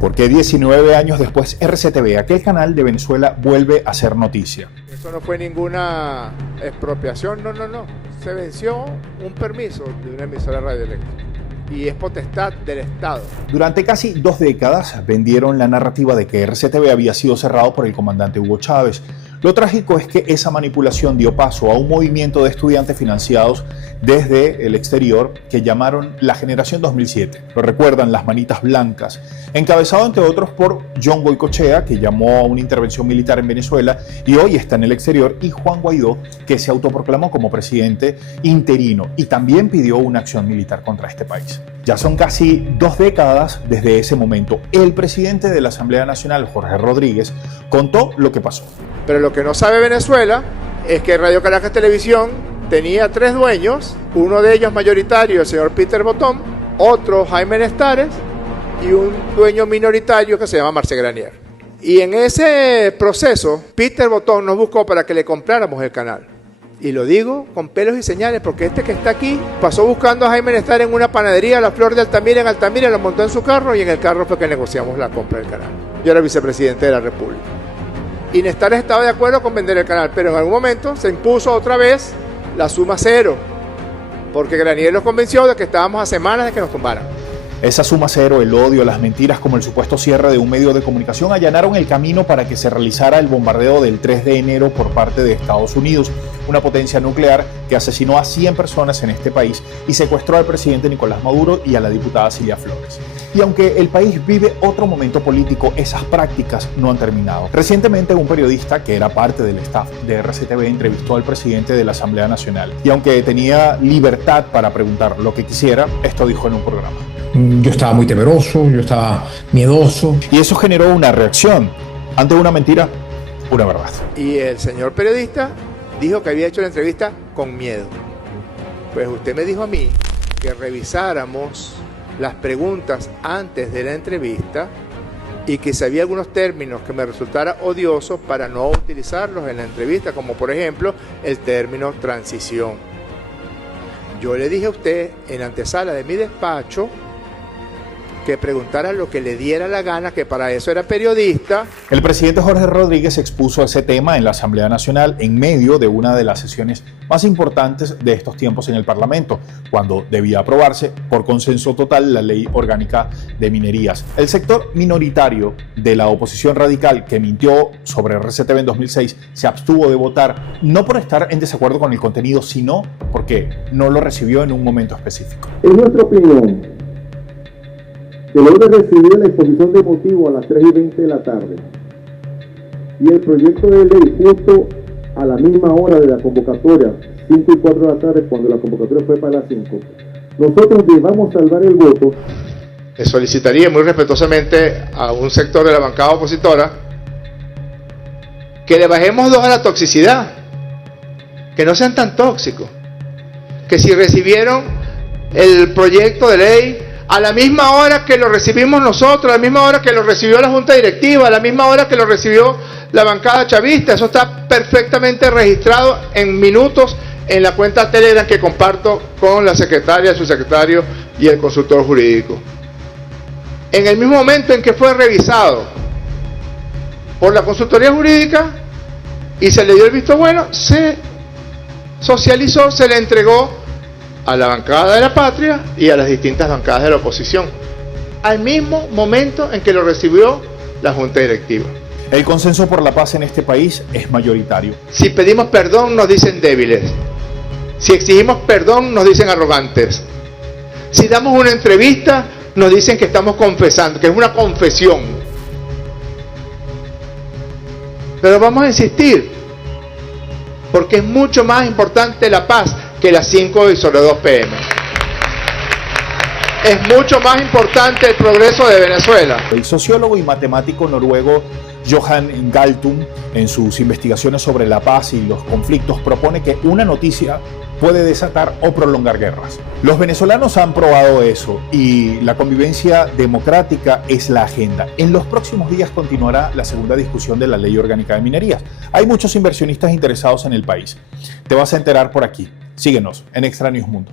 Porque 19 años después, RCTV, aquel canal de Venezuela, vuelve a ser noticia. Eso no fue ninguna expropiación, no. Se venció un permiso de una emisora radioeléctrica y es potestad del Estado. Durante casi 2 décadas vendieron la narrativa de que RCTV había sido cerrado por el comandante Hugo Chávez. Lo trágico es que esa manipulación dio paso a un movimiento de estudiantes financiados desde el exterior que llamaron la Generación 2007. Lo recuerdan, las manitas blancas, encabezado entre otros por John Goycochea, que llamó a una intervención militar en Venezuela y hoy está en el exterior, y Juan Guaidó, que se autoproclamó como presidente interino y también pidió una acción militar contra este país. Ya son casi 2 décadas desde ese momento. El presidente de la Asamblea Nacional, Jorge Rodríguez, contó lo que pasó. Pero lo que no sabe Venezuela es que Radio Caracas Televisión tenía 3 dueños, uno de ellos mayoritario, el señor Peter Botón, otro Jaime Nestares y un dueño minoritario que se llama Marcel Granier. Y en ese proceso, Peter Botón nos buscó para que le compráramos el canal. Y lo digo con pelos y señales porque este que está aquí pasó buscando a Jaime Nestares en una panadería, La Flor de Altamira, en Altamira, lo montó en su carro y en el carro fue que negociamos la compra del canal. Yo era vicepresidente de la República. Y Nestares estaba de acuerdo con vender el canal, pero en algún momento se impuso otra vez la suma 0, porque Granier los convenció de que estábamos a semanas de que nos tumbaran. Esa suma 0, el odio, las mentiras como el supuesto cierre de un medio de comunicación allanaron el camino para que se realizara el bombardeo del 3 de enero por parte de Estados Unidos, una potencia nuclear que asesinó a 100 personas en este país y secuestró al presidente Nicolás Maduro y a la diputada Cilia Flores. Y aunque el país vive otro momento político, esas prácticas no han terminado. Recientemente un periodista que era parte del staff de RCTV entrevistó al presidente de la Asamblea Nacional y aunque tenía libertad para preguntar lo que quisiera, esto dijo en un programa. Yo estaba muy temeroso, yo estaba miedoso. Y eso generó una reacción. Ante una mentira, una verdad. Y el señor periodista dijo que había hecho la entrevista con miedo. Pues usted me dijo a mí que revisáramos las preguntas antes de la entrevista y que si había algunos términos que me resultara odioso para no utilizarlos en la entrevista, como por ejemplo el término transición. Yo le dije a usted en la antesala de mi despacho que preguntara lo que le diera la gana, que para eso era periodista. El presidente Jorge Rodríguez expuso ese tema en la Asamblea Nacional en medio de una de las sesiones más importantes de estos tiempos en el Parlamento, cuando debía aprobarse por consenso total la Ley Orgánica de Minerías. El sector minoritario de la oposición radical que mintió sobre RCTV en 2006 se abstuvo de votar, no por estar en desacuerdo con el contenido, sino porque no lo recibió en un momento específico. En nuestra opinión, se logra recibir la exposición de motivos a las 3:20 de la tarde y el proyecto de ley justo a la misma hora de la convocatoria, 5 y 4 de la tarde, cuando la convocatoria fue para las 5. Nosotros debamos salvar el voto. Le solicitaría muy respetuosamente a un sector de la bancada opositora que le bajemos 2 a la toxicidad, que no sean tan tóxicos, que si recibieron el proyecto de ley a la misma hora que lo recibimos nosotros, a la misma hora que lo recibió la Junta Directiva, a la misma hora que lo recibió la bancada chavista. Eso está perfectamente registrado en minutos en la cuenta Telegram que comparto con la secretaria, el subsecretario y el consultor jurídico. En el mismo momento en que fue revisado por la consultoría jurídica y se le dio el visto bueno, se socializó, se le entregó a la bancada de la Patria y a las distintas bancadas de la oposición, al mismo momento en que lo recibió la Junta Directiva. El consenso por la paz en este país es mayoritario. Si pedimos perdón nos dicen débiles, si exigimos perdón nos dicen arrogantes, si damos una entrevista nos dicen que estamos confesando, que es una confesión. Pero vamos a insistir, porque es mucho más importante la paz que las 5 y sobre 2 p.m. Es mucho más importante el progreso de Venezuela. El sociólogo y matemático noruego Johan Galtung, en sus investigaciones sobre la paz y los conflictos, propone que una noticia puede desatar o prolongar guerras. Los venezolanos han probado eso y la convivencia democrática es la agenda. En los próximos días continuará la segunda discusión de la Ley Orgánica de Minerías. Hay muchos inversionistas interesados en el país. Te vas a enterar por aquí. Síguenos en Extra News Mundo.